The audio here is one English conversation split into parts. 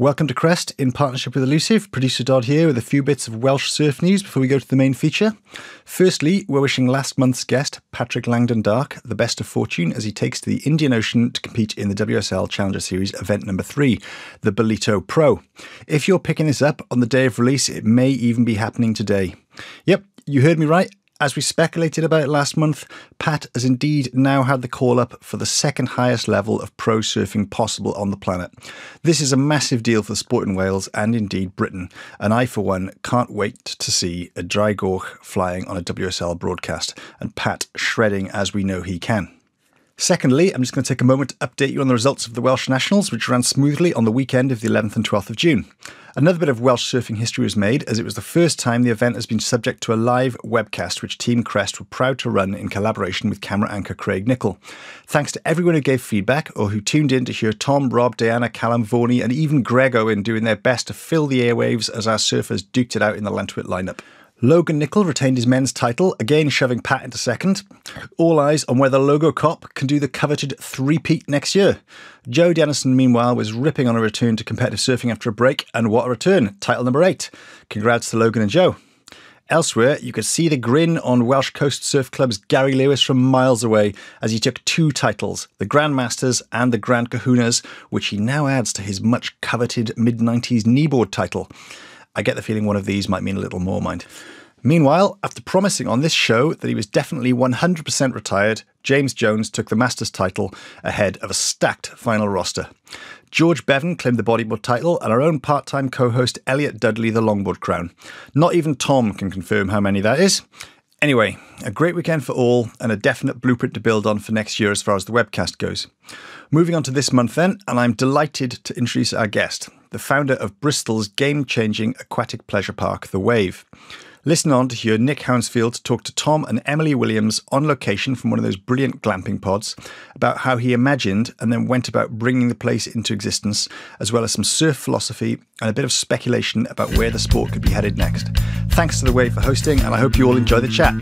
Welcome to Crest in partnership with Elusive. Producer Dodd here with a few bits of Welsh surf news before we go to the main feature. Firstly, we're wishing last month's guest, Patrick Langdon-Dark, the best of fortune as he takes to the Indian Ocean to compete in the WSL Challenger Series event number 3, the Bolito Pro. If you're picking this up on the day of release, it may even be happening today. Yep, you heard me right. As we speculated about last month, Pat has indeed now had the call-up for the second highest level of pro surfing possible on the planet. This is a massive deal for the sport in Wales and indeed Britain, and I, for one, can't wait to see a dry gorge flying on a WSL broadcast and Pat shredding as we know he can. Secondly, I'm just going to take a moment to update you on the results of the Welsh Nationals, which ran smoothly on the weekend of the 11th and 12th of June. Another bit of Welsh surfing history was made, as it was the first time the event has been subject to a live webcast, which Team Crest were proud to run in collaboration with camera anchor Craig Nicol. Thanks to everyone who gave feedback, or who tuned in to hear Tom, Rob, Diana, Callum, Vorney and even Greg Owen doing their best to fill the airwaves as our surfers duked it out in the Lantwit lineup. Logan Nicol retained his men's title, again shoving Pat into second. All eyes on whether Logo Cop can do the coveted three-peat next year. Joe Dennison, meanwhile, was ripping on a return to competitive surfing after a break, and what a return, title number 8. Congrats to Logan and Joe. Elsewhere, you could see the grin on Welsh Coast Surf Club's Gary Lewis from miles away as he took 2 titles, the Grand Masters and the Grand Kahunas, which he now adds to his much-coveted mid-90s kneeboard title. I get the feeling one of these might mean a little more, mind. Meanwhile, after promising on this show that he was definitely 100% retired, James Jones took the Masters title ahead of a stacked final roster. George Bevan claimed the bodyboard title and our own part-time co-host Elliot Dudley the longboard crown. Not even Tom can confirm how many that is. Anyway, a great weekend for all and a definite blueprint to build on for next year as far as the webcast goes. Moving on to this month then, and I'm delighted to introduce our guest, the founder of Bristol's game-changing aquatic pleasure park, The Wave. Listen on to hear Nick Hounsfield talk to Tom and Emily Williams on location from one of those brilliant glamping pods about how he imagined and then went about bringing the place into existence, as well as some surf philosophy and a bit of speculation about where the sport could be headed next. Thanks to The Wave for hosting, and I hope you all enjoy the chat.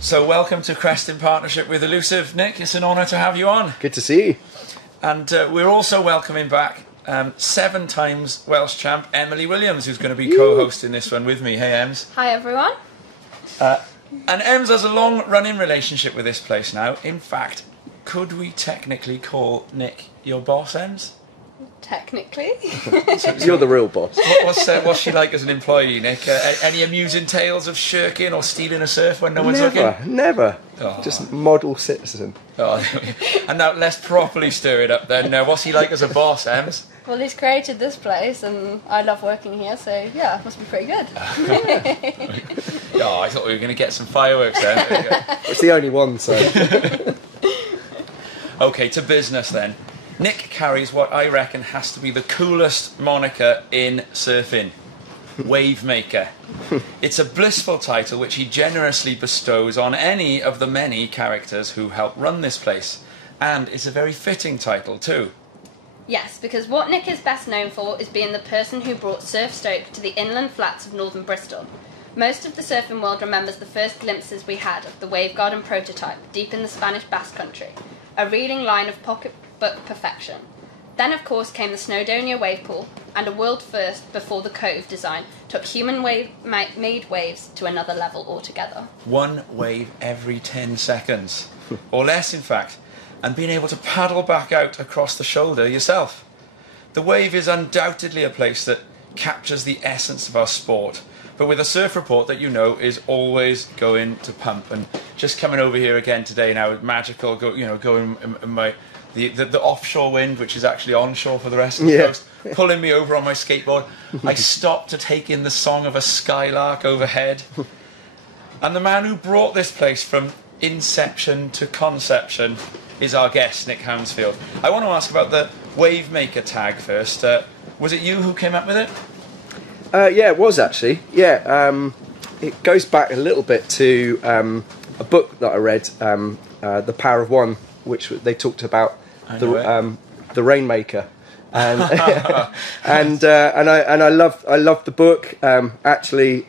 So welcome to Crest in partnership with Elusive. Nick, it's an honour to have you on. Good to see you. And we're also welcoming back 7 times Welsh champ Emily Williams, who's going to be co-hosting this one with me. Hey, Ems. Hi, everyone. And Ems has a long-running relationship with this place now. In fact, could we technically call Nick your boss, Ems? Technically. You're the real boss. What's she like as an employee, Nick? Any amusing tales of shirking or stealing a surf when no one's looking? Never. Oh. Just model citizen. Oh, and now let's properly stir it up then. What's he like as a boss, Ems? Well, he's created this place and I love working here, so yeah, it must be pretty good. Oh, I thought we were going to get some fireworks then. There you go. It's the only one, so... Okay, to business then. Nick carries what I reckon has to be the coolest moniker in surfing, Wavemaker. It's a blissful title which he generously bestows on any of the many characters who help run this place. And it's a very fitting title too. Yes, because what Nick is best known for is being the person who brought Surf Stoke to the inland flats of northern Bristol. Most of the surfing world remembers the first glimpses we had of the Wave Garden prototype deep in the Spanish Basque Country, a reeling line of pocketbook perfection. Then of course came the Snowdonia wave pool, and a world first before the Cove design took human-made waves to another level altogether. 1 wave every 10 seconds, or less in fact, and being able to paddle back out across the shoulder yourself. The Wave is undoubtedly a place that captures the essence of our sport, but with a surf report that you know is always going to pump. And just coming over here again today now, magical, going in my... The offshore wind, which is actually onshore for the rest of the coast, pulling me over on my skateboard. I stopped to take in the song of a skylark overhead. And the man who brought this place from inception to conception is our guest, Nick Hounsfield. I want to ask about the Wavemaker tag first. Was it you who came up with it? Yeah, it was actually. Yeah, it goes back a little bit to a book that I read, The Power of One, which they talked about the Rainmaker, and I loved the book. Actually,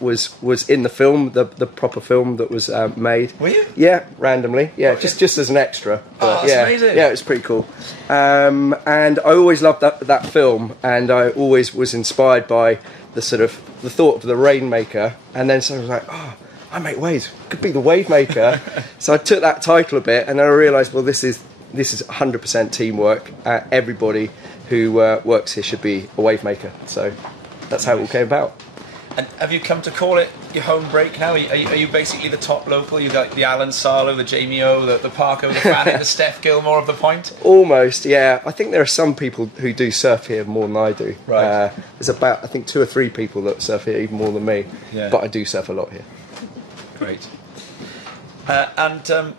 was in the film, the proper film that was made. Were you? Yeah, randomly. Yeah, just as an extra. That's amazing. Yeah, it was pretty cool. And I always loved that film, and I always was inspired by the thought of the Rainmaker, and then so I was like, oh, I make waves. Could be the Wavemaker. So I took that title a bit, and then I realised, well, this is 100% teamwork. Everybody who works here should be a Wavemaker. So that's how it all came about. And have you come to call it your home break now? Are you basically the top local? You got the Alan Sarlo, the Jamie O, the Parko, the Fanning, the Steph Gilmore of the point? Almost, yeah. I think there are some people who do surf here more than I do. Right. There's about, I think, 2 or 3 people that surf here even more than me. Yeah. But I do surf a lot here. Great. And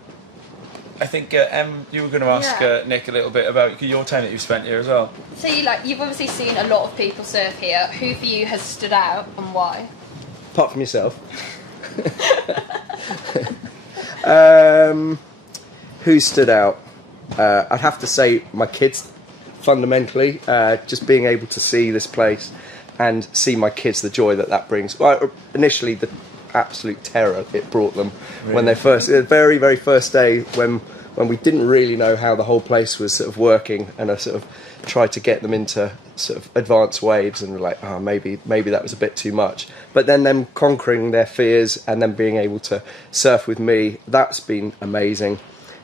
I think Em, you were going to ask Nick a little bit about your time that you've spent here as well. So you've obviously seen a lot of people surf here. Who for you has stood out and why? Apart from yourself. Who stood out? I'd have to say my kids, fundamentally. Just being able to see this place and see my kids, the joy that brings. Well, initially, the absolute terror it brought them when they the very, very first day when we didn't really know how the whole place was sort of working, and I sort of tried to get them into sort of advanced waves, and we're like, oh, maybe that was a bit too much. But then them conquering their fears and then being able to surf with me, that's been amazing.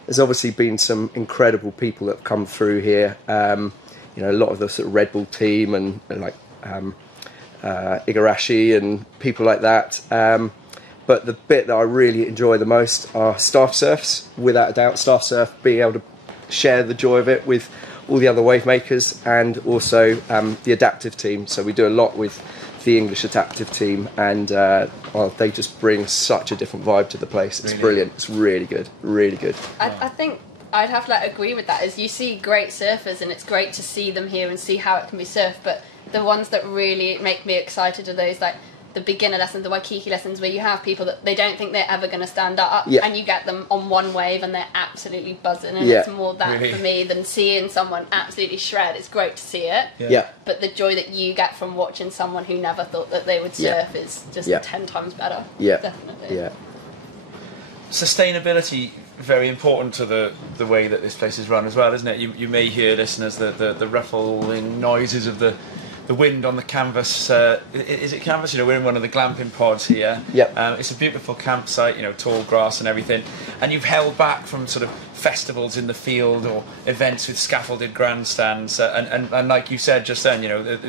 There's obviously been some incredible people that have come through here. A lot of the sort of Red Bull team and like Igarashi and people like that. But the bit that I really enjoy the most are staff surfs, without a doubt. Staff surf, being able to share the joy of it with all the other wave makers, and also the adaptive team. So we do a lot with the English adaptive team, and they just bring such a different vibe to the place. It's brilliant. It's really good, really good. I think I'd have to agree with that. Is you see great surfers, and it's great to see them here and see how it can be surfed. But the ones that really make me excited are those like the beginner lessons, the Waikiki lessons, where you have people that they don't think they're ever going to stand up, and you get them on one wave and they're absolutely buzzing, and it's more that for me than seeing someone absolutely shred. It's great to see it, but the joy that you get from watching someone who never thought that they would surf is just 10 times better. Definitely. Sustainability, very important to the way that this place is run as well, isn't it? You may hear, listeners, the ruffling noises of the wind on the canvas. Is it canvas? We're in one of the glamping pods here. It's a beautiful campsite, tall grass and everything. And you've held back from sort of festivals in the field or events with scaffolded grandstands. And like you said just then,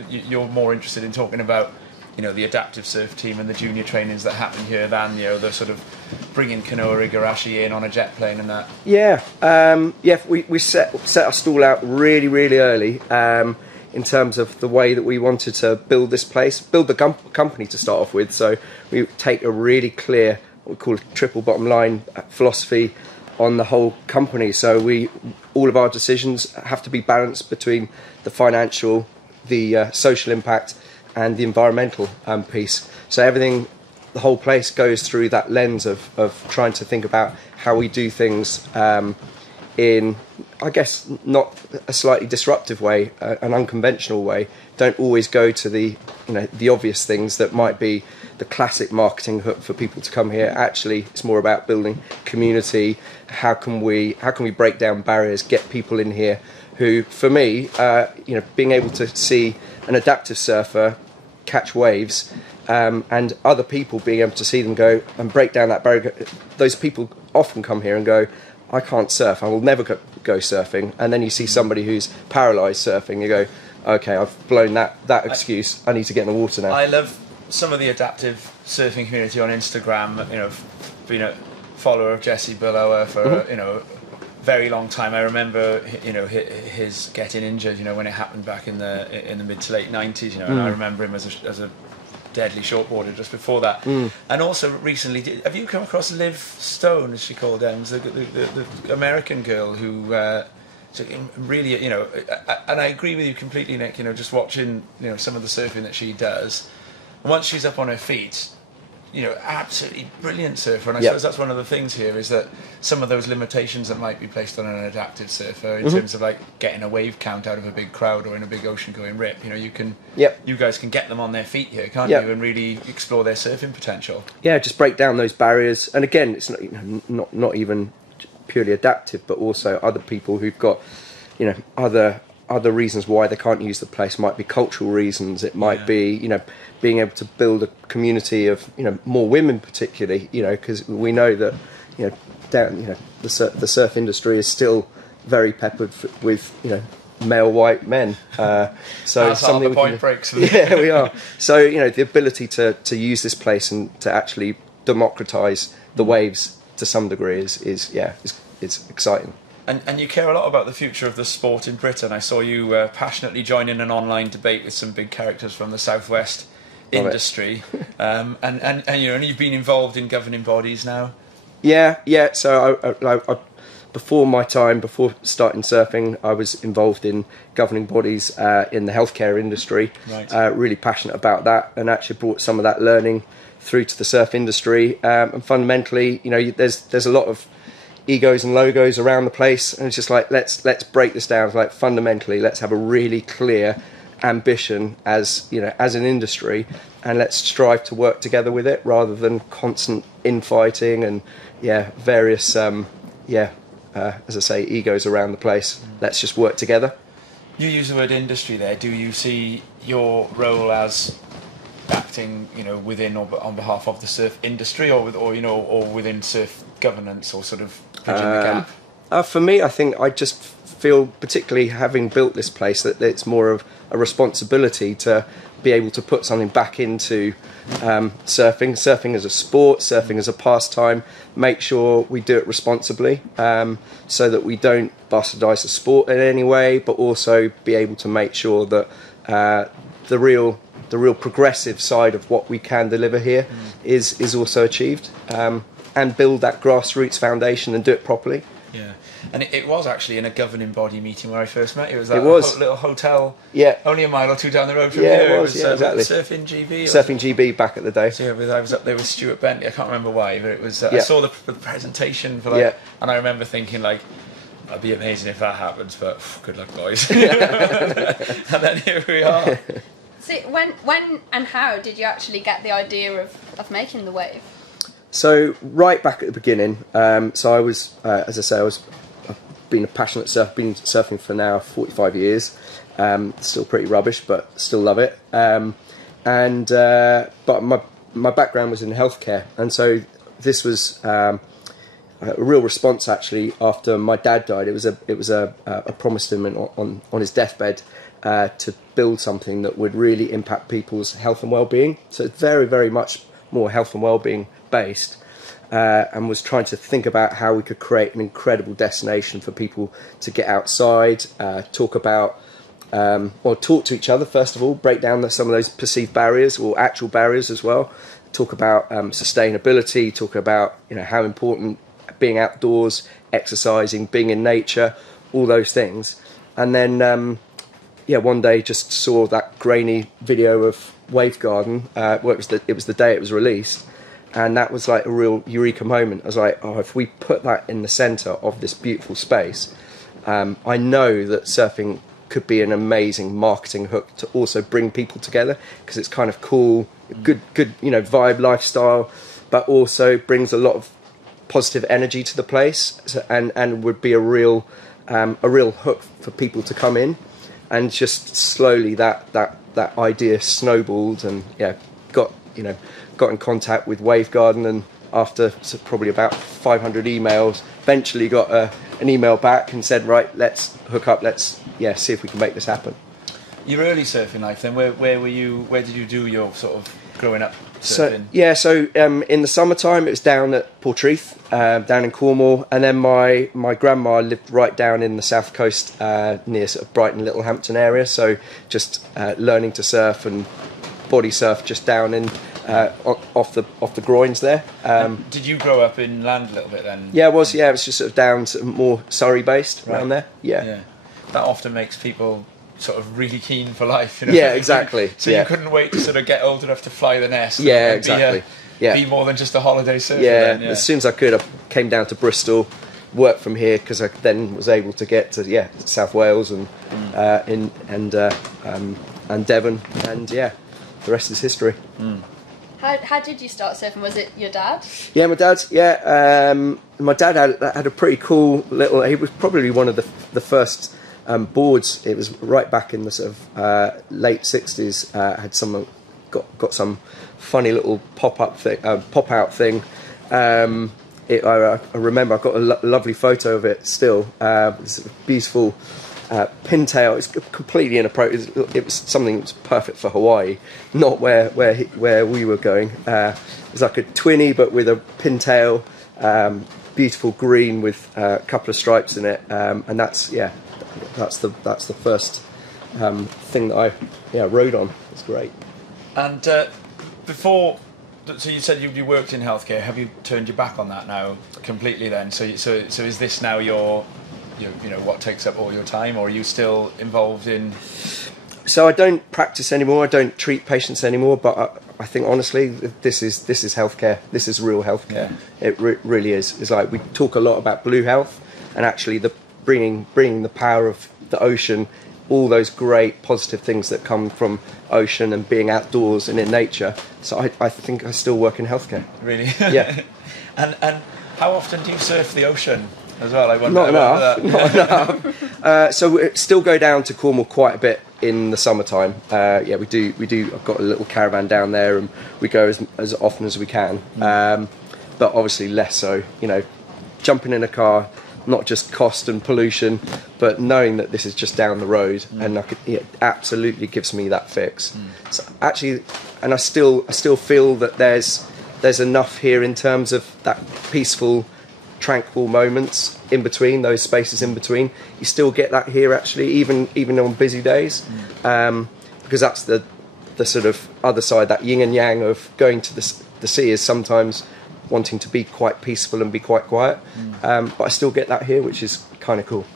you're more interested in talking about, the adaptive surf team and the junior trainings that happen here than, the sort of bringing Kanoa Igarashi in on a jet plane and that. We set our stall out really, really early. In terms of the way that we wanted to build this place, build the company to start off with. So we take a really clear, what we call a triple bottom line philosophy on the whole company. So all of our decisions have to be balanced between the financial, the social impact, and the environmental piece. So everything, the whole place goes through that lens of trying to think about how we do things in, I guess, not a slightly disruptive way, an unconventional way. Don't always go to the obvious things that might be the classic marketing hook for people to come here. Actually, it's more about building community. How can we break down barriers, get people in here who, for me, being able to see an adaptive surfer catch waves, and other people being able to see them go and break down that barrier. Those people often come here and go, I can't surf, I will never go surfing. And then you see somebody who's paralysed surfing, you go, okay, I've blown that excuse, I need to get in the water now. I love some of the adaptive surfing community on Instagram, being a follower of Jesse Billower for, a very long time. I remember, his getting injured, when it happened back in the mid to late 90s, and I remember him as a deadly shortboarder just before that. And also recently, have you come across Liv Stone, as she called them, the American girl who really, and I agree with you completely, Nick, just watching, some of the surfing that she does. And once she's up on her feet, you know, absolutely brilliant surfer, and I Yep. suppose that's one of the things here is that some of those limitations that might be placed on an adaptive surfer in terms of like getting a wave count out of a big crowd or in a big ocean going rip, you know, you guys can get them on their feet here, can't Yep. you, and really explore their surfing potential. Yeah, just break down those barriers. And again, it's not, you know, not even purely adaptive, but also other people who've got, you know, other reasons why they can't use the place. Might be cultural reasons. It might be, you know, being able to build a community of, you know, more women particularly, you know, because we know that, you know, the surf industry is still very peppered with, you know, male white men. So that's how the point breaks. Yeah, we are. So, you know, the ability to use this place and to actually democratise the waves to some degree is exciting. And you care a lot about the future of the sport in Britain. I saw you passionately join in an online debate with some big characters from the southwest industry, and you know, and you've been involved in governing bodies now. Yeah. So I before starting surfing, I was involved in governing bodies in the healthcare industry. Right. Really passionate about that, and actually brought some of that learning through to the surf industry. And fundamentally, you know, there's a lot of egos and logos around the place, and it's just like let's break this down. It's like fundamentally, let's have a really clear ambition as, you know, as an industry, and let's strive to work together with it rather than constant infighting and various as I say, egos around the place. Let's just work together. You use the word industry there. Do you see your role as acting, you know, within or on behalf of the surf industry, or within surf governance, or sort of bridging the gap? For me, I think I just feel, particularly having built this place, that it's more of a responsibility to be able to put something back into surfing as a sport, surfing as a pastime, make sure we do it responsibly, so that we don't bastardise the sport in any way, but also be able to make sure that the real progressive side of what we can deliver here is also achieved, and build that grassroots foundation and do it properly. Yeah, and it was actually in a governing body meeting where I first met you. It was that little hotel, only a mile or two down the road from here. It was exactly. Surfing GB. Surfing GB back at the day. So I was up there with Stuart Bentley. I can't remember why, but it was. I saw the presentation for and I remember thinking like, that'd be amazing if that happens, but good luck, boys. And then here we are. So when and how did you actually get the idea of making the wave? So right back at the beginning, so I was, as I say, I've been a passionate surfer, been surfing for now 45 years, still pretty rubbish, but still love it. But my background was in healthcare, and so this was a real response actually after my dad died. It was a promise to him on his deathbed to build something that would really impact people's health and well-being. So it's very, very much more health and well-being based, and was trying to think about how we could create an incredible destination for people to get outside, talk to each other first of all, break down some of those perceived barriers or actual barriers as well, talk about sustainability, talk about, you know, how important being outdoors, exercising, being in nature, all those things. And then one day just saw that grainy video of Wave Garden. It was the day it was released, and that was like a real eureka moment. I was like, oh, if we put that in the centre of this beautiful space, I know that surfing could be an amazing marketing hook to also bring people together, because it's kind of cool, good, you know, vibe, lifestyle, but also brings a lot of positive energy to the place, and would be a real hook for people to come in. And just slowly that idea snowballed, and got in contact with Wave Garden, and after probably about 500 emails, eventually got an email back and said, right, let's hook up, let's see if we can make this happen. Your early surfing life then, where were you? Where did you do your sort of growing up surfing? So in the summertime it was down at Portreath, down in Cornwall, and then my grandma lived right down in the south coast, near sort of Brighton, Littlehampton area. So just learning to surf and body surf just down in off the groins there. Did you grow up inland a little bit then? Yeah, it was just sort of down to more Surrey based around there. Yeah. That often makes people sort of really keen for life. Yeah, exactly. So you couldn't wait to sort of get old enough to fly the nest. Yeah, and exactly. Be more than just a holiday surfer. Yeah, then, as soon as I could, I came down to Bristol, worked from here because I then was able to get to South Wales and Devon, and the rest is history. How did you start surfing? Was it your dad? Yeah, my dad. Yeah, my dad had a pretty cool little. He was probably one of the first boards. It was right back in the sort of late '60s. Had someone got some funny little pop out thing. I remember I've got a lovely photo of it still. It's a beautiful pintail. It's completely inappropriate. It was something that was perfect for Hawaii, not where we were going. It was like a twinny but with a pintail, beautiful green with a couple of stripes in it, and that's the first thing that I rode on. It's great. And before, so you said you worked in healthcare. Have you turned your back on that now completely? Then, so is this now your what takes up all your time, or are you still involved in? So I don't practice anymore. I don't treat patients anymore. But I think honestly, this is healthcare. This is real healthcare. Yeah. It really is. It's like we talk a lot about blue health, and actually the bringing the power of the ocean, all those great positive things that come from ocean and being outdoors and in nature. So I think I still work in healthcare. Really? Yeah. And how often do you surf the ocean as well? I wonder. Not enough. Not enough. So we still go down to Cornwall quite a bit in the summertime. We do. I've got a little caravan down there, and we go as often as we can. But obviously less so. Jumping in a car, not just cost and pollution, but knowing that this is just down the road, and it absolutely gives me that fix. So actually, and I still feel that there's enough here in terms of that peaceful, tranquil moments in between, those spaces in between. You still get that here actually, even on busy days, because that's the sort of other side, that yin and yang of going to the sea is sometimes wanting to be quite peaceful and be quite quiet, but I still get that here, which is kind of cool.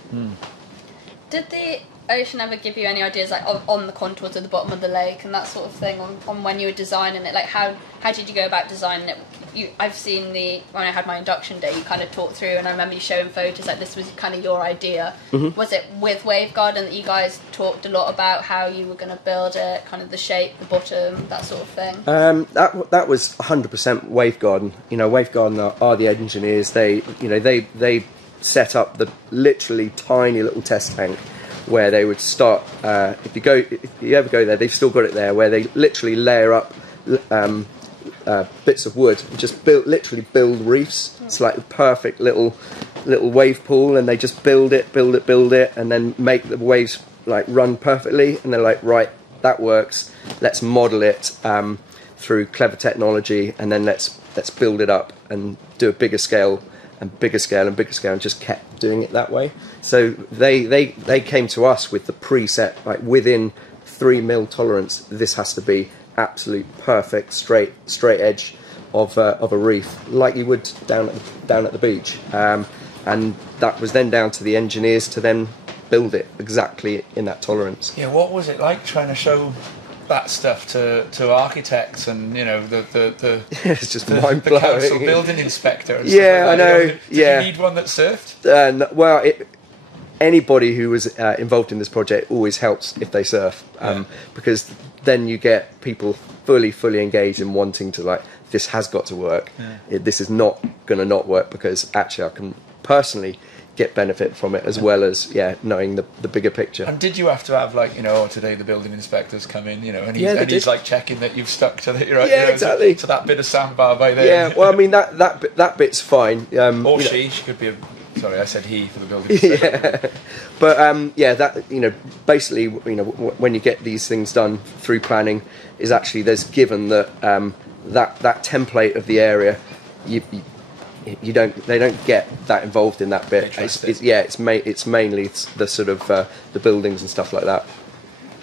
Did the ocean ever give you any ideas like on the contours of the bottom of the lake and that sort of thing on when you were designing it? Like how did you go about designing it? I've seen when I had my induction day, you kind of talked through, and I remember you showing photos like this was kind of your idea. Was it with Wavegarden that you guys talked a lot about how you were going to build it, kind of the shape, the bottom, that sort of thing? That was 100% Wavegarden. Wavegarden are the engineers. They set up the literally tiny little test tank where they would start. If you ever go there, they've still got it there, where they literally layer up bits of wood and just literally build reefs. It's like a perfect little wave pool, and they just build it, and then make the waves like run perfectly. And they're like, right, that works. Let's model it through clever technology, and then let's build it up and do a bigger scale and bigger scale and bigger scale, and just kept doing it that way. So they came to us with the preset, like within 3 mil tolerance. This has to be absolute perfect straight edge of a reef, like you would down at the beach, and that was then down to the engineers to then build it exactly in that tolerance. Yeah, what was it like trying to show that stuff to architects and the it's just mind blowing. The council building inspector. And yeah, stuff like I know. Did you need one that surfed? Anybody who was involved in this project always helps if they surf, because then you get people fully engaged and wanting to, like, this has got to work. This is not going to not work, because actually I can personally get benefit from it, as well as knowing the bigger picture. And did you have to have today the building inspectors come in, and he's like checking that you've stuck to the exactly to that bit of sandbar by there? Yeah, well, I mean that bit's fine. Or she could be sorry, I said he for the building inspector. But that basically when you get these things done through planning, is actually there's given that that template of the area, they don't get that involved in that bit. It's mainly the sort of the buildings and stuff like that.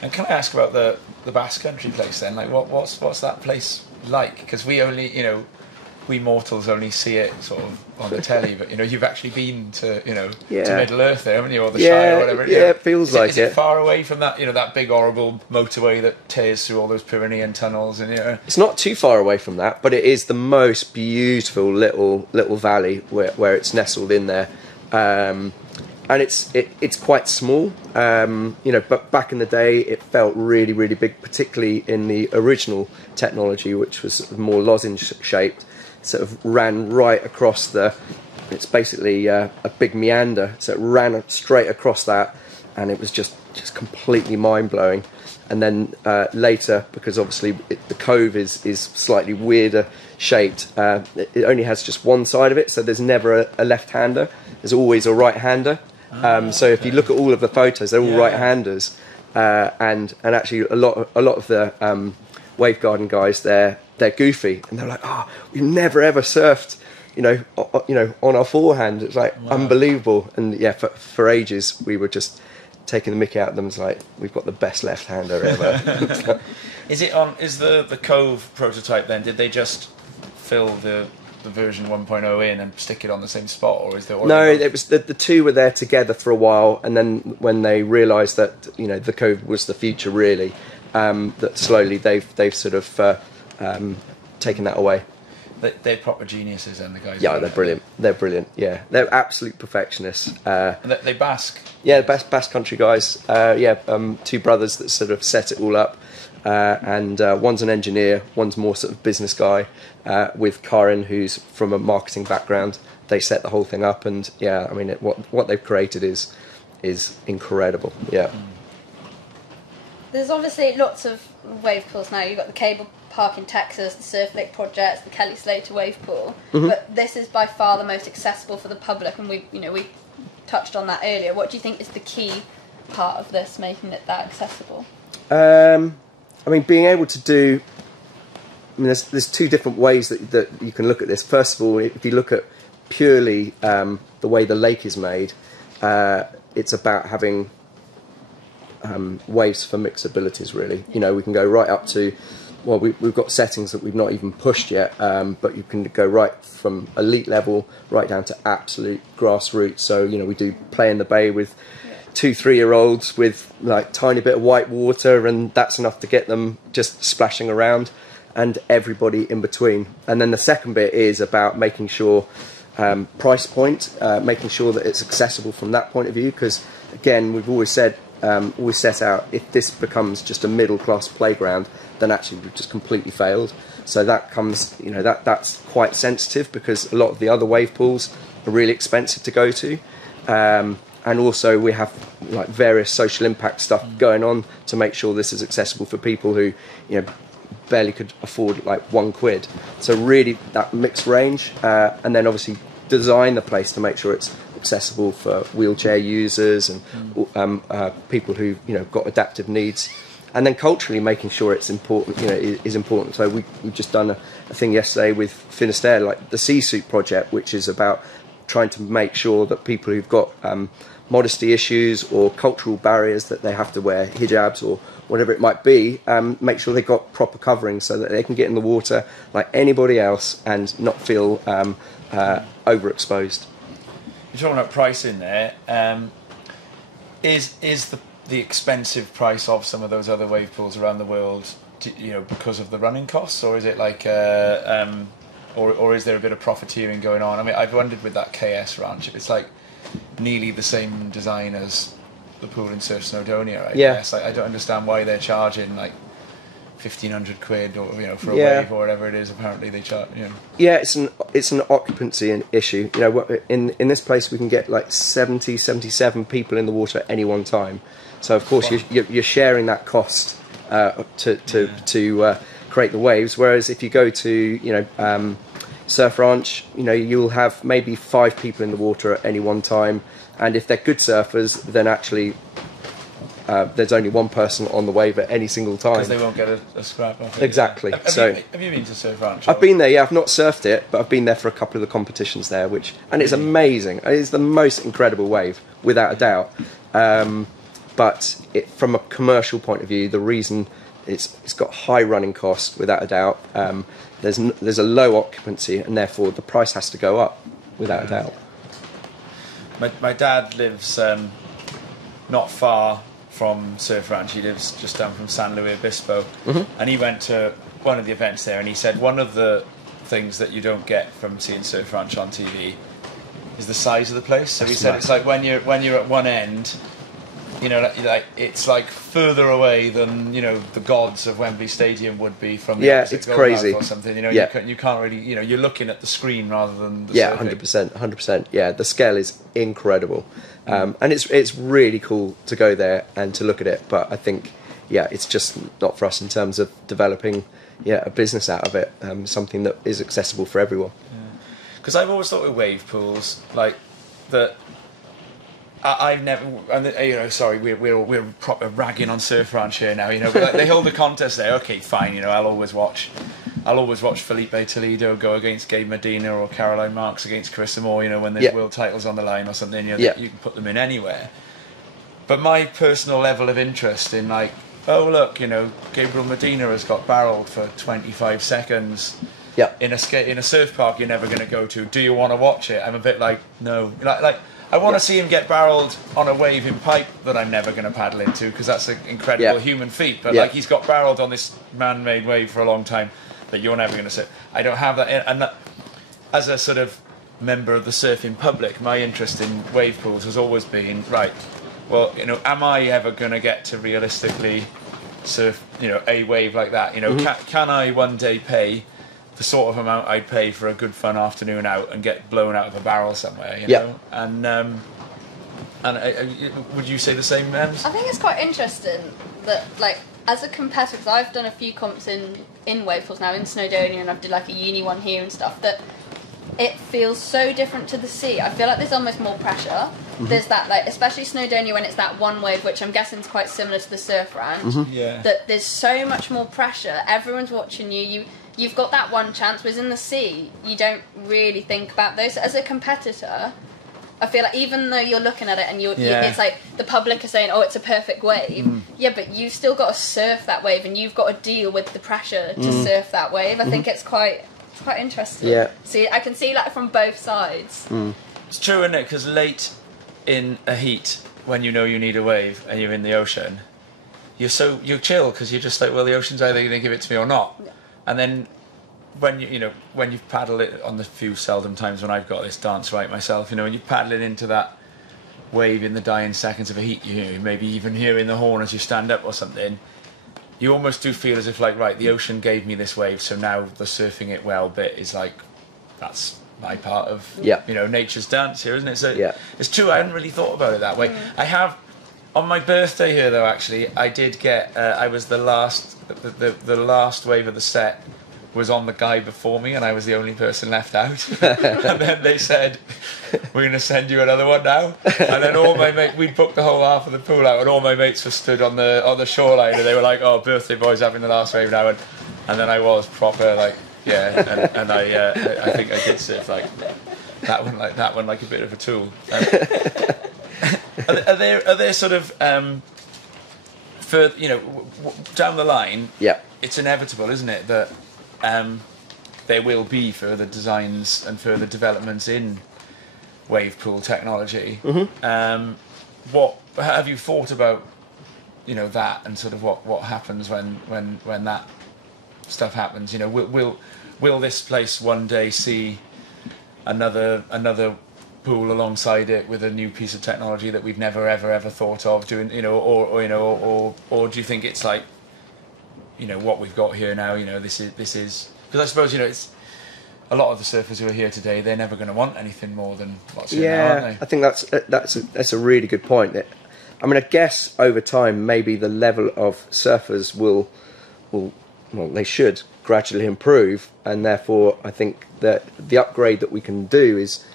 And can I ask about the Basque Country place then? Like, what's that place like? Because we we mortals only see it sort of on the telly, but you've actually been to to Yeah. Middle Earth there, haven't you, or the Shire or whatever? Yeah, it feels like Is it far away from that that big horrible motorway that tears through all those Pyrenean tunnels? And It's not too far away from that, but it is the most beautiful little valley where it's nestled in there. And it's quite small, but back in the day it felt really, really big, particularly in the original technology, which was more lozenge shaped. Sort of ran right across it's basically a big meander, so it ran straight across that, and it was just completely mind-blowing. And then later, because obviously the cove is slightly weirder shaped, it only has just one side of it, so there's never a left-hander, there's always a right-hander. So if you look at all of the photos, they're all right-handers, and actually a lot of the wave garden guys, they're goofy, and they're like, we've never ever surfed, on our forehand. It's like unbelievable. And yeah, for ages we were just taking the mickey out of them. It's like, we've got the best left-hander ever. Is the Cove prototype then? Did they just fill the version 1.0 in and stick it on the same spot, or is there? No, it was the two were there together for a while, and then when they realised that the Cove was the future, really, that slowly they've sort of taken that away. They're proper geniuses, and the guys. Yeah, they're brilliant. They're brilliant. Yeah, they're absolute perfectionists. And they Basque. Yeah, Basque country guys. Two brothers that sort of set it all up, and one's an engineer, one's more sort of business guy. With Karen, who's from a marketing background, they set the whole thing up, and yeah, I mean, what they've created is incredible. Yeah. There's obviously lots of wave pools now. You've got the Cable Park in Texas, the Surf Lake projects, the Kelly Slater wave pool, but this is by far the most accessible for the public, and we touched on that earlier. What do you think is the key part of this, making it that accessible? I mean, being able to do. I mean, there's two different ways that you can look at this. First of all, if you look at purely the way the lake is made, it's about having waves for mixed abilities, really. We can go right up to, well, we've got settings that we've not even pushed yet, but you can go right from elite level right down to absolute grassroots. So, we do play in the bay with 2-3-year-olds with like tiny bit of white water, and that's enough to get them just splashing around, and everybody in between. And then the second bit is about making sure price point, making sure that it's accessible from that point of view, because again, we've always said, always set out, if this becomes just a middle class playground, then actually we've just completely failed. So that comes, that's quite sensitive, because a lot of the other wave pools are really expensive to go to. And also we have like various social impact stuff going on to make sure this is accessible for people who barely could afford like £1. So really that mixed range, and then obviously design the place to make sure it's accessible for wheelchair users and people who got adaptive needs, and then culturally making sure it's important, is important. So we've just done a thing yesterday with Finisterre, like the Sea Suit project, which is about trying to make sure that people who've got modesty issues or cultural barriers, that they have to wear hijabs or whatever it might be, make sure they've got proper covering so that they can get in the water like anybody else and not feel overexposed. You're talking about pricing there. Is the expensive price of some of those other wave pools around the world, because of the running costs, or is it like, or is there a bit of profiteering going on? I mean, I've wondered with that KS ranch, if it's like nearly the same design as the pool in Surf Snowdonia, I guess. I don't understand why they're charging like £1,500 or for a wave or whatever it is. Apparently they charge. Yeah, it's an occupancy issue. In this place we can get like 77 people in the water at any one time. So of course you're sharing that cost to create the waves. Whereas if you go to Surf Ranch, you'll have maybe 5 people in the water at any one time, and if they're good surfers, then actually there's only one person on the wave at any single time. Because they won't get a scrap off it. Exactly. Have you been to Surf Ranch? I've been there, yeah. I've not surfed it, but I've been there for a couple of the competitions there, and it's amazing. It's the most incredible wave, without a doubt. But from a commercial point of view, the reason It's got high running cost without a doubt. There's a low occupancy, and therefore the price has to go up without a doubt. My dad lives not far from Surf Ranch. He lives just down from San Luis Obispo, and he went to one of the events there, and he said one of the things that you don't get from seeing Surf Ranch on TV is the size of the place. So he said it's like when you're at one end, you know, like it's like further away than, you know, the gods of Wembley Stadium would be from the it's crazy or something. You know, you can't really, you know, you're looking at the screen rather than the surfing. 100%. Yeah, the scale is incredible, and it's really cool to go there and to look at it. But I think, it's just not for us in terms of developing, a business out of it, something that is accessible for everyone. Because I've always thought with wave pools, like that. I've never, you know. Sorry, we're proper ragging on Surf Ranch here now. You know, but like, they hold a contest there. Okay, fine. You know, I'll always watch Felipe Toledo go against Gabe Medina or Caroline Marks against Carissa Moore. You know, when there's world titles on the line or something. You know, you can put them in anywhere. But my personal level of interest in, like, oh look, you know, Gabriel Medina has got barreled for 25 seconds. In a surf park you're never going to go to. Do you want to watch it? I'm a bit like, no. Like I want to see him get barreled on a wave in pipe that I'm never going to paddle into, because that's an incredible human feat. But like, he's got barreled on this man-made wave for a long time that you're never going to sit. I don't have that. And that, as a sort of member of the surfing public, my interest in wave pools has always been, right, well, you know, am I ever going to get to realistically surf, you know, a wave like that? You know, can I one day pay the sort of amount I'd pay for a good fun afternoon out and get blown out of a barrel somewhere, you know? And would you say the same, Ems? I think it's quite interesting that, like, as a competitor, because I've done a few comps in wave pools now, in Snowdonia, and I've did like a uni one here and stuff, that it feels so different to the sea. I feel like there's almost more pressure. There's that, like, especially Snowdonia, when it's that one wave, which I'm guessing is quite similar to the Surf Ranch, that there's so much more pressure. Everyone's watching you. You've got that one chance, whereas in the sea, you don't really think about those. As a competitor, I feel like even though you're looking at it and it's like the public are saying, oh, it's a perfect wave, but you've still got to surf that wave, and you've got to deal with the pressure to surf that wave. I think it's quite interesting. See, I can see that from both sides. It's true, isn't it? Because late in a heat, when you know you need a wave and you're in the ocean, you're chill, because you're just like, well, the ocean's either going to give it to me or not. And then when you paddle it on the few seldom times when I've got this dance right myself, you know, when you paddle it into that wave in the dying seconds of a heat, you know, maybe even hearing the horn as you stand up or something, you almost do feel as if, like, right, the ocean gave me this wave, so now the surfing it well bit is like, that's my part of you know, nature's dance here, isn't it? So it's true. I hadn't really thought about it that way. I have. On my birthday here, though, actually, I did get. I was the last wave of the set was on the guy before me, and I was the only person left out. And then they said, "We're going to send you another one now." And then all my mates, we'd booked the whole half of the pool out, and all my mates were stood on the shoreline, and they were like, "Oh, birthday boy's having the last wave now," and then I was proper like, and I think I did surf like that one like a bit of a tool. Are there sort of for, you know, down the line? It's inevitable, isn't it, that there will be further designs and further developments in wave pool technology. What have you thought about, you know, that, and sort of what happens when that stuff happens? You know, will this place one day see another pool alongside it with a new piece of technology that we've never ever thought of doing, you know, or do you think it's like, you know, what we've got here now, you know, this is because I suppose, you know, it's a lot of the surfers who are here today, they're never going to want anything more than what's here now, aren't they? I think that's a really good point. I mean, I guess over time maybe the level of surfers will they should gradually improve, and therefore I think that the upgrade that we can do is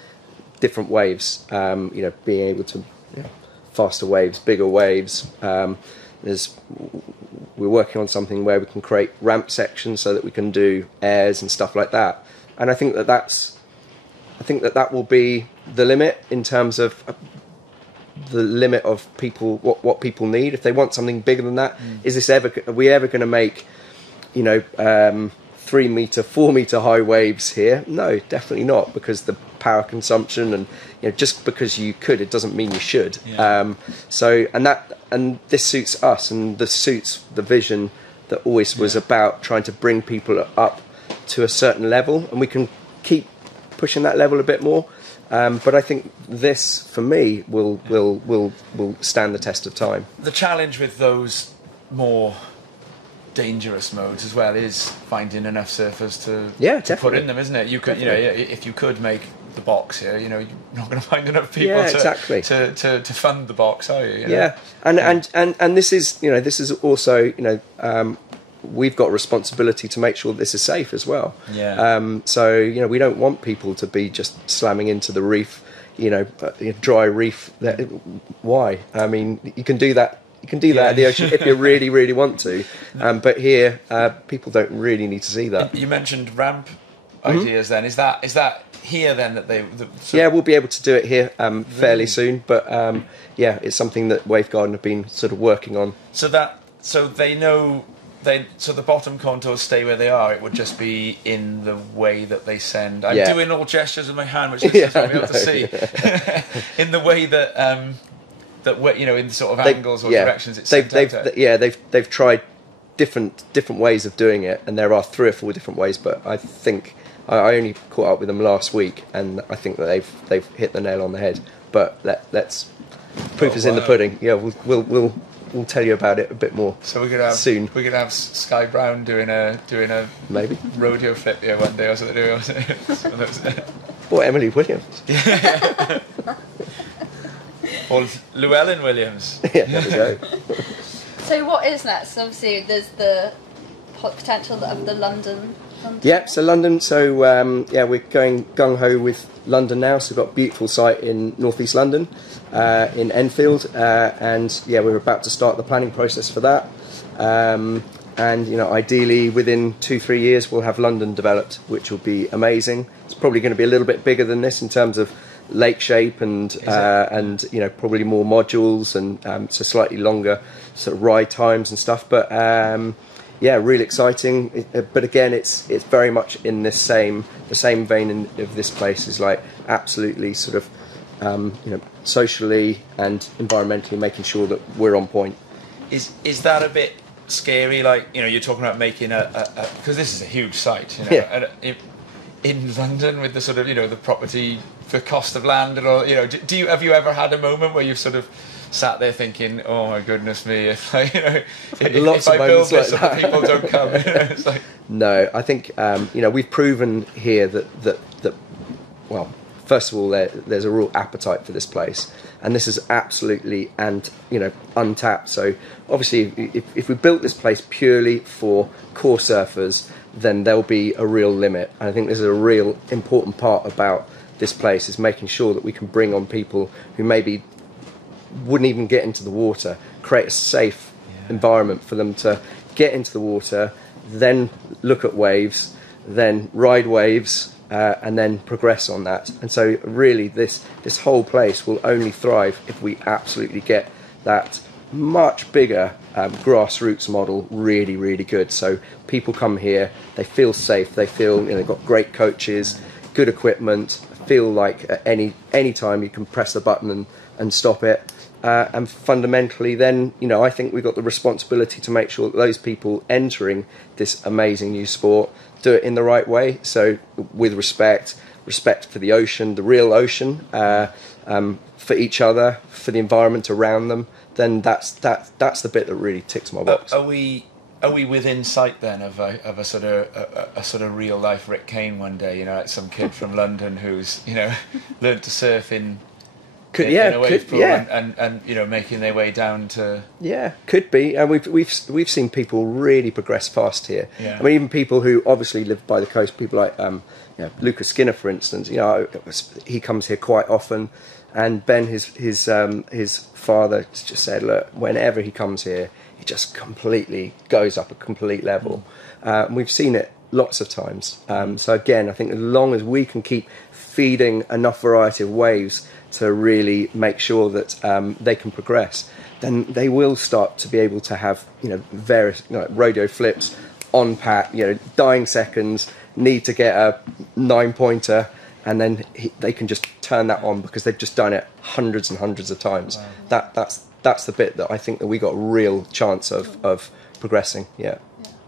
different waves, you know, being able to, you know, faster waves, bigger waves. We're working on something where we can create ramp sections so that we can do airs and stuff like that. And I think that will be the limit in terms of the limit of people, what people need. If they want something bigger than that, are we ever going to make, 3 metre, 4 metre high waves here? No, definitely not, because the power consumption and just because you could, it doesn't mean you should. Yeah. And this suits us, and this suits the vision that always was about trying to bring people up to a certain level, and we can keep pushing that level a bit more. But I think this, for me, will stand the test of time. The challenge with those more dangerous modes as well is finding enough surfers to put in them, isn't it? You could, if you could make the box here, you're not going to find enough people to fund the box, are you? Yeah, and this is also we've got a responsibility to make sure this is safe as well. Yeah. So we don't want people to be just slamming into the reef, dry reef. Why? I mean, you can do that. You can do that at the ocean if you really, really want to. But here, people don't really need to see that. You mentioned ramp ideas. Then is that here then that they? We'll be able to do it here fairly soon. But it's something that Wavegarden have been sort of working on. So they know. So the bottom contours stay where they are. It would just be in the way that they send. I'm doing all gestures with my hand, which is won't be able to see. In the way that in sort of angles or directions it's sent out. They've tried different ways of doing it, and there are 3 or 4 different ways. But I think I only caught up with them last week, and I think that they've hit the nail on the head. But let's proof is in the pudding. Yeah, we'll tell you about it a bit more. So we could have soon. We could have Sky Brown doing a maybe rodeo flip here one day or something. Or Emily Williams. Or Llewellyn Williams. Yeah, there we go. So what is next? Obviously, there's the potential of the London. Yep. So London. So we're going gung ho with London now. So we've got a beautiful site in northeast London, in Enfield, and we're about to start the planning process for that. And ideally within 2-3 years we'll have London developed, which will be amazing. It's probably going to be a little bit bigger than this in terms of lake shape and probably more modules and so slightly longer sort of ride times and stuff. But really exciting. But again, it's very much in the same vein of this place, is like absolutely sort of socially and environmentally making sure that we're on point. Is that a bit scary? Like you're talking about making because this is a huge site. In London with the sort of the property for cost of land and all. Have you ever had a moment where you've sort of sat there thinking, oh my goodness me, if I build this and people don't come? It's like... No, I think we've proven here that well, first of all, there's a real appetite for this place, and this is absolutely untapped. So obviously, if we built this place purely for core surfers, then there'll be a real limit. And I think this is a real important part about this place, is making sure that we can bring on people who maybe wouldn't even get into the water, create a safe environment for them to get into the water, then look at waves, then ride waves, and then progress on that. And so really this whole place will only thrive if we absolutely get that much bigger grassroots model really, really good. So people come here, they feel safe, they feel they've got great coaches, good equipment, feel like at any time you can press the button and stop it. And fundamentally then, I think we've got the responsibility to make sure that those people entering this amazing new sport do it in the right way. So with respect for the ocean, the real ocean, for each other, for the environment around them, then that's the bit that really ticks my box. Are we within sight then of a sort of real life Rick Kane one day? Like some kid from London who's learned to surf in a wave pool and making their way down to... Yeah, could be. And we've seen people really progress fast here. Yeah. I mean, even people who obviously live by the coast, people like Lucas Skinner, for instance. He comes here quite often, and Ben, his father, just said, look, whenever he comes here, he just completely goes up a complete level. And we've seen it lots of times. So again, I think as long as we can keep feeding enough variety of waves, to really make sure that they can progress, then they will start to be able to have, you know, various, you know, rodeo flips on pat, you know, dying seconds, need to get a 9-pointer, and then they can just turn that on because they've just done it hundreds and hundreds of times. Wow. That's the bit that I think that we got a real chance of progressing. Yeah.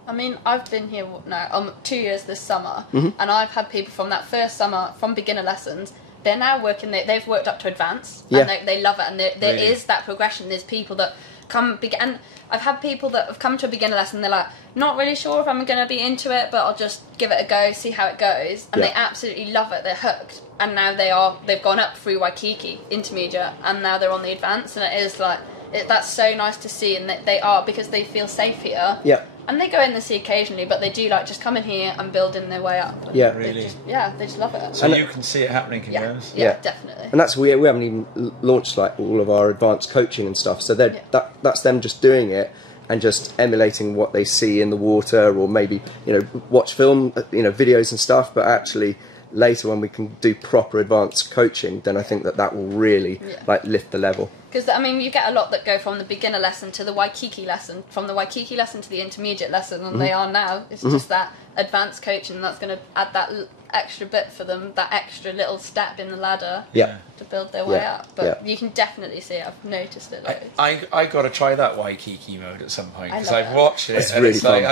I mean, I've been here now 2 years this summer, and I've had people from that first summer, from beginner lessons, they're now working, they've worked up to advance, and they love it, and there is that progression. There's people that and I've had people that have come to a beginner lesson, they're like, not really sure if I'm going to be into it, but I'll just give it a go, see how it goes, and they absolutely love it, they're hooked, and now they've gone up through Waikiki, intermediate, and now they're on the advance, and it is like, that's so nice to see, and they are, because they feel safe here. Yeah. And they go in the sea occasionally, but they do like just coming here and building their way up. Yeah, really. They just love it. So you can see it happening, can you? Yeah, definitely. And that's we haven't even launched like all of our advanced coaching and stuff. So that's them just doing it and just emulating what they see in the water, or maybe, you know, watch film, you know, videos and stuff. But actually, later when we can do proper advanced coaching, then I think that will really like lift the level. Because, I mean, you get a lot that go from the beginner lesson to the Waikiki lesson, from the Waikiki lesson to the intermediate lesson, and they are now. It's just that advanced coaching, and that's going to add that extra bit for them, that extra little step in the ladder to build their way up. But you can definitely see it. I've noticed it. I got to try that Waikiki mode at some point, because I've watched it. It's really fun.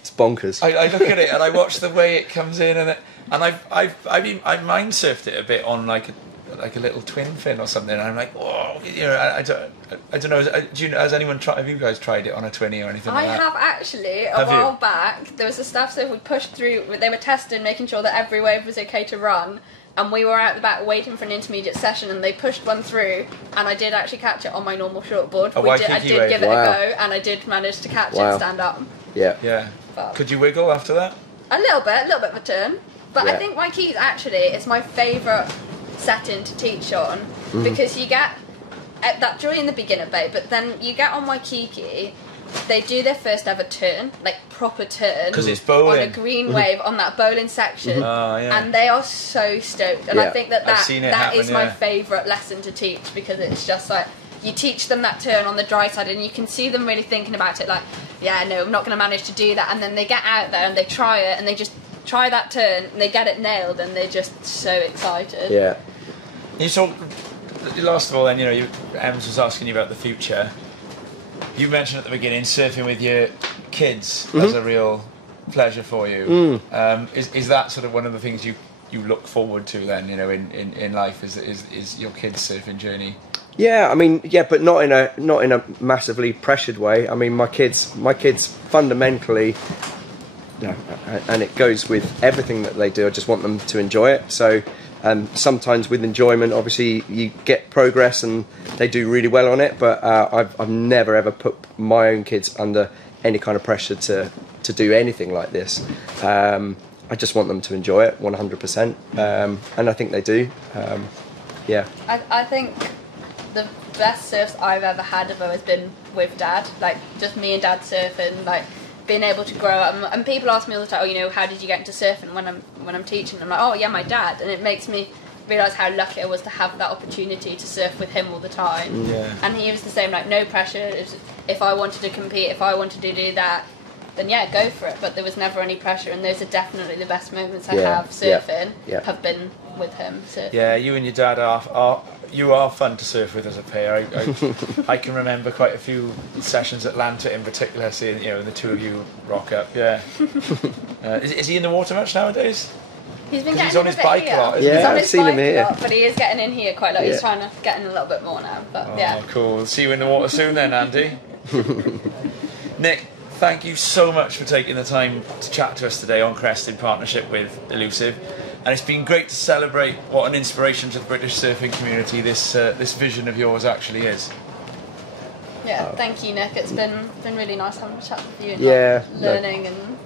It's bonkers. I look at it and I watch the way it comes in, and I've mind surfed it a bit on like a little twin fin or something, and I'm like, oh, you know, I don't know. Has anyone tried? Have you guys tried it on a twinny or anything like that? I have actually. A while back, there was a staff surf we pushed through. They were testing, making sure that every wave was okay to run, and we were out the back waiting for an intermediate session, and they pushed one through, and I did actually catch it on my normal shortboard. I did give it a go, and I did manage to catch it and stand up. Yeah. Yeah. But could you wiggle after that? A little bit of a turn. But I think Waikiki's actually, it's my favourite setting to teach on, because you get that joy in the beginner bait, but then you get on Waikiki, they do their first ever turn, like proper turn, because it's bowling on a green wave on that bowling section, and they are so stoked, and I think that is my favourite lesson to teach, because it's just like, you teach them that turn on the dry side, and you can see them really thinking about it, like, yeah, no, I'm not going to manage to do that, and then they get out there and they try it, and they just try that turn, and they get it nailed, and they're just so excited. Yeah. You saw, last of all, then, you know, Ems was asking you about the future. You mentioned at the beginning surfing with your kids as a real pleasure for you. Is that sort of one of the things you look forward to then, you know, in life? Is your kids' surfing journey? Yeah, I mean, but not in a massively pressured way. I mean, my kids fundamentally, you know, and it goes with everything that they do. I just want them to enjoy it. So sometimes with enjoyment, obviously you get progress and they do really well on it. But I've never ever put my own kids under any kind of pressure to do anything like this. I just want them to enjoy it 100%, and I think they do. I think the best surfs I've ever had have always been with Dad, like just me and Dad surfing, like being able to grow up. And people ask me all the time, oh, you know, how did you get into surfing when I'm teaching? I'm like, oh yeah, my dad. And it makes me realise how lucky I was to have that opportunity to surf with him all the time. Yeah. And he was the same, like no pressure. If I wanted to compete, if I wanted to do that, then yeah, go for it. But there was never any pressure, and those are definitely the best moments I have surfing have been with him. Surfing. Yeah, you and your dad are fun to surf with as a pair. I can remember quite a few sessions at Atlanta in particular, seeing, you know, the two of you rock up. Yeah. Is he in the water much nowadays? He's been he's on his bike a lot. Yeah, I've seen him here. But he is getting in here quite a lot. He's trying to get in a little bit more now. But yeah. Cool. We'll see you in the water soon then, Andy. Nick, thank you so much for taking the time to chat to us today on Crest in partnership with Elusive. And it's been great to celebrate what an inspiration to the British surfing community this vision of yours actually is. Yeah, thank you, Nick. It's been really nice having a chat with you and learning and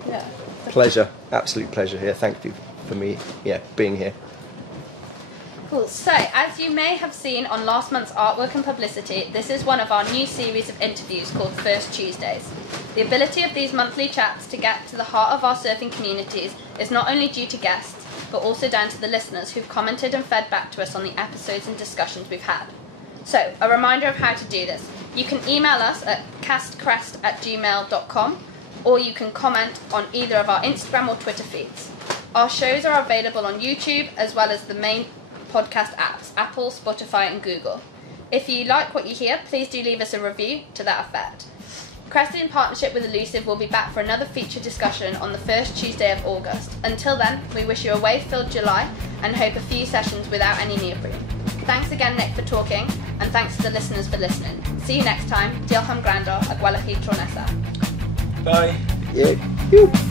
pleasure, absolute pleasure here. Thank you for me, being here. Cool. So, as you may have seen on last month's artwork and publicity, this is one of our new series of interviews called First Tuesdays. The ability of these monthly chats to get to the heart of our surfing communities is not only due to guests, but also down to the listeners who've commented and fed back to us on the episodes and discussions we've had. So, a reminder of how to do this. You can email us at castcrest@gmail.com, or you can comment on either of our Instagram or Twitter feeds. Our shows are available on YouTube as well as the main podcast apps, Apple, Spotify and Google. If you like what you hear, please do leave us a review to that effect. Crest, in partnership with Elusive, will be back for another feature discussion on the first Tuesday of August. Until then, we wish you a wave-filled July and hope a few sessions without any neoprene. Thanks again, Nick, for talking, and thanks to the listeners for listening. See you next time. Diolch am gwrando a gwelwch chi tro nesaf. Bye. Yeah.